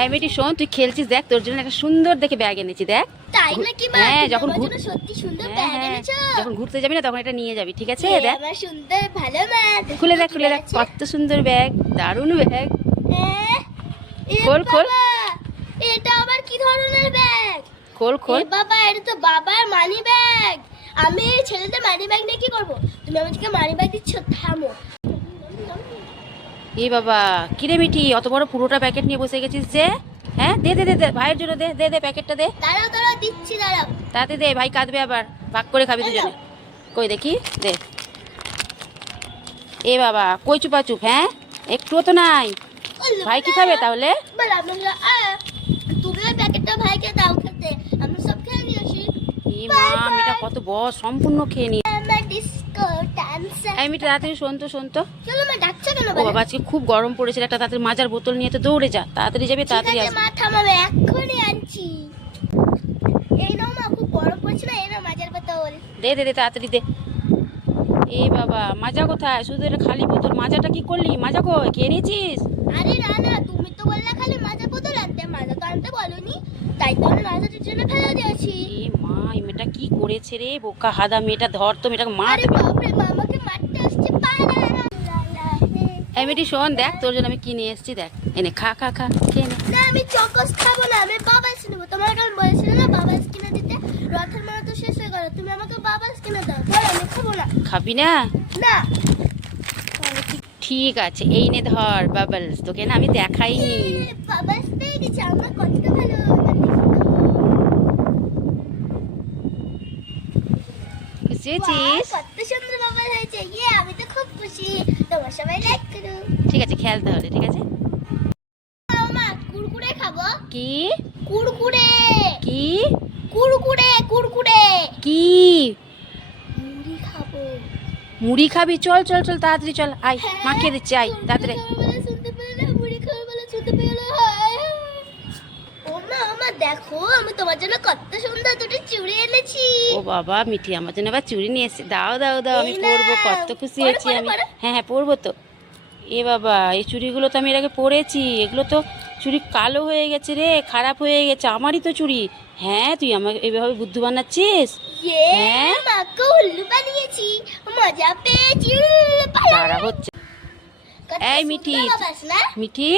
এই মিটি শোন, তুই খেলছিস, দেখ তোর জন্য একটা সুন্দর দেখে ব্যাগ এনেছি, দেখ। তাই নাকি মা? হ্যাঁ, যখন সত্যি সুন্দর ব্যাগ এনেছো। যখন ঘুরতে যাবি না তখন এটা নিয়ে যাবি, ঠিক আছে? দেখ আমার সুন্দর ভালো মা। খুলে দেখ, খুলে দেখ, কত সুন্দর ব্যাগ, দারুণ ব্যাগ। খোল খোল, এটা আবার কি ধরনের ব্যাগ? খোল খোল। বাবা, এটা তো বাবার মানি ব্যাগ। আমি ছেলেদের মানি ব্যাগ নিয়ে কি করবো? তুমি আমাকে মানি ব্যাগ দিচ্ছ? থামো। এই বাবা, কিরে মিটি, অত বড় পুরোটা প্যাকেট নিয়ে বসে গেছিস যে? হ্যাঁ, দে দে দে দে, ভাইয়ের জন্য দে দে দে, প্যাকেটটা দে। দাঁড়াও দাঁড়াও, দিচ্ছি, দাঁড়াও। তাতে দে, ভাই কাঁদবে আবার, ভাগ করে খাবি দুজনে। কই দেখি, দে। এ বাবা, কই চুপা চুপ, হ্যাঁ একটুও তো নাই। ভাই কি খাবে তাহলে? তুমি ওই প্যাকেটটা ভাইকে দাও খেতে, আমি সব খেয়ে নিয়েছি। এই মা, মিটা কত বড়, সম্পূর্ণ খেয়ে নি। আমার ডিস্কো ডান্স। এই মিটা তাড়াতাড়ি শোন তো, শোন তো। চলো মা, ডাকছো কেন? ও বাবা, আজকে খুব গরম পড়েছে, একটা তাড়াতাড়ি মাজার বোতল নিয়ে তো দৌড়ে যা, তাড়াতাড়ি যাবে, তাড়াতাড়ি আসবে। মা থামাবে, এক্ষুনি আনছি। এই নাও মা, খুব গরম পড়ছে না, এই নাও মাজার বোতল। দে দে দে, তাড়াতাড়ি দে। এ বাবা, মাজা কোথায়? শুধু এটা খালি বোতল, মাজাটা কি করলি? মাজা কই, খেয়ে নিয়েছিস? আরে না না, তুমি তো বললে খালি মাজা বোতল আনতে, মাজা তো আনতে বলোনি, তাই তো আমি মাজাটার জন্য ফেলে দিয়েছি। এ মা, এই মেয়েটা কি করেছে রে, বোকা হাদা মেয়েটা, ধর তো মেয়েটাকে মার। আরে বাপরে, মামাকে মারতে আসছে, পালা। এই মেয়েটি শোন, দেখ তোর জন্য আমি কি নিয়ে এসেছি, দেখ, এনে খা খা খা, খেয়ে নে। না, আমি চকোস খাবো না, আমি বাবাস নেবো। তোমার আমি বলেছিল না বাবাস কিনে দিতে, রথের মেলা তো শেষ হয়ে গেল, তুমি আমাকে বাবাস কিনে দাও। ধর, আমি খাবো না। খাবি না? না। ঠিক আছে, এই নে ধর বাবলস, তোকে না আমি দেখাইনি। বাবাস পেয়ে গেছে, আমার কতটা ভালো। খুশি হয়েছিস? কত সুন্দর বাবাস হয়েছে, আমি তো খুব খুশি। তোমার সবাই লাইক করো। ঠিক আছে, খেয়াল তাহলে, ঠিক আছে। মা, কুরকুরে খাবো। কি কুরকুরে। কি কুরকুরে কুরকুরে। কি? মুড়ি খাবো। মুড়ি খাবি? চল চল চল, তাড়াতাড়ি চল, আয়, মাখিয়ে দিচ্ছি, আয় তাড়াতাড়ি। শুনতে পেলে না, মুড়ি খাবো বলে শুনতে পেলে। ও মা, দেখো আমি তোমার জন্য কত সুন্দর দুটো চুড়ি এনেছি। ও বাবা, মিঠি আমার জন্য আবার চুড়ি নিয়ে এসেছে, দাও দাও দাও, আমি এই না। পরবো, কত খুশি পরো, হয়েছি পরো, আমি। পরো। হ্যাঁ হ্যাঁ, পরবো তো। এ বাবা, এই চুড়িগুলো তো আমি এর আগে পরেছি, এগুলো তো চুড়ি কালো হয়ে গেছে রে, খারাপ হয়ে গেছে, আমারই তো চুড়ি। হ্যাঁ, তুই আমাকে এইভাবে বুদ্ধু বানাচ্ছিস? হ্যাঁ? মাকে উল্লু বানিয়েছি, মজা পেয়েছি। তারা হচ্ছে। এই মিঠি, মিঠি।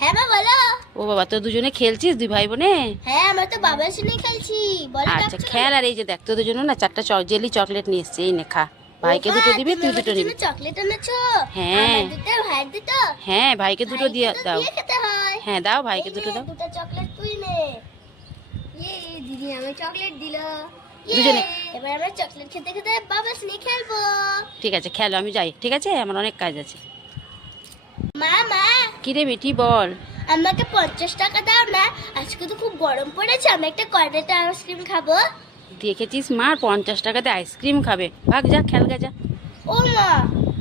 হ্যাঁ মা, বলো। ও বাবা, তো দুজনে খেলছিস, দুই ভাই বোনে? হ্যাঁ, আমরা তো বাবার সঙ্গে খেলছি। বলো। আচ্ছা খেল, আর এই যে দেখ, তোদের জন্য না 4টা জেলি চকলেট নিয়ে এসছে, এই নে খা। ভাইকে দুটো দিবি, তুই দুটো নিবি। চকলেট এনেছো? হ্যাঁ। আমার দুটো, ভাইয়ের দুটো। হ্যাঁ, ভাইকে দুটো দিয়ে ভাইকে তো দাও। দিয়ে খেতে হয়। হ্যাঁ দাও, ভাইকে এই দুটো নে, দাও। দুটো চকলেট তুই নে। দিদি আমি চকলেট দিল। দুজনে। এবার আমরা চকলেট খেতে খেতে বাবার সঙ্গে খেলবো। ঠিক আছে, খেলো, আমি যাই, ঠিক আছে, আমার অনেক কাজ আছে। মা মা, কি রে মিঠি, বল। আমাকে 50 টাকা দাও না, আজকে তো খুব গরম পড়েছে, আমি একটা কর্নেটো আইসক্রিম খাবো। দেখেছিস মার, 50 টাকাতে আইসক্রিম খাবে, ভাগ যা, খেল গা যা। ও মা,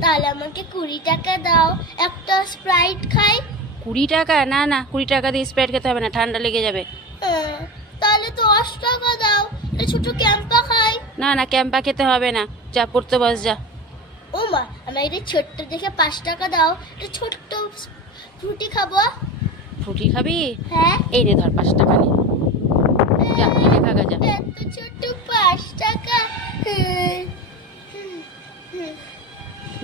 তাহলে আমাকে 20 টাকা দাও, একটা স্প্রাইট খাই। 20 টাকা? না না, 20 টাকা দিয়ে স্প্রাইট খেতে হবে না, ঠান্ডা লেগে যাবে। তাহলে তো 80 টাকা দাও, একটা ছোট ক্যাম্পা খাই। না না, ক্যাম্পা খেতে হবে না, যা পড়তে বস যা। ও মা, আমার এটা ছোট্ট দেখে 5 টাকা দাও, একটা ছোট্ট ফ্রুটি খাবো। ফ্রুটি খাবি? হ্যাঁ। এই নে ধর, 5 টাকা নে, যা কিনে খা গা যা। এত ছোট্ট 5 টাকা।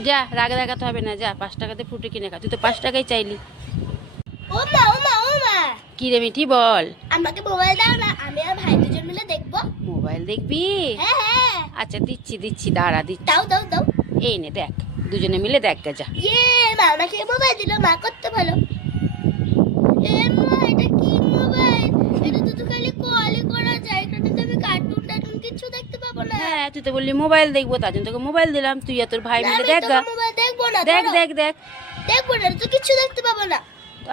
যা, রাগ দেখাতে হবে না, যা 5 টাকাতে ফ্রুটি কিনে খা, তুই তো 5 টাকাই চাইলি। ও মা ও মা ও মা, কি রে মিঠি, বল। আমাকে মোবাইল দাও না, আমি আর ভাই দুজন মিলে দেখবো। মোবাইল দেখবি? হ্যাঁ হ্যাঁ। আচ্ছা দিচ্ছি দিচ্ছি, দাঁড়া দিচ্ছি। দাও দাও দাও। এই নে দেখ, দুজনে মিলে দেখ গা যা। মা আমাকে মোবাইল দিল, মা কত ভালো। মা, এটা কি মোবাইল? এটা তো খালি কলই করা যায়, এখানে তো আমি কার্টুন টার্টুন কিছু দেখতে পাবো না। হ্যাঁ, তুই তো বললি মোবাইল দেখবো, তার জন্য তোকে মোবাইল দিলাম, তুই আর তোর ভাই না, মিলে আমি দেখ তো গা। মোবাইল দেখবো না। দেখ ধরো। দেখ দেখ। দেখবো না, তো কিছু দেখতে পাবো না।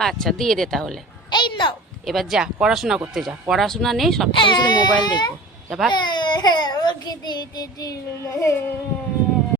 আচ্ছা দিয়ে দে তাহলে। এই নাও। এবার যা, পড়াশোনা করতে যা, পড়াশোনা নেই, সব সময় শুধু মোবাইল দেখবো, যা ভাগ। আমাকে দিতে দিল না।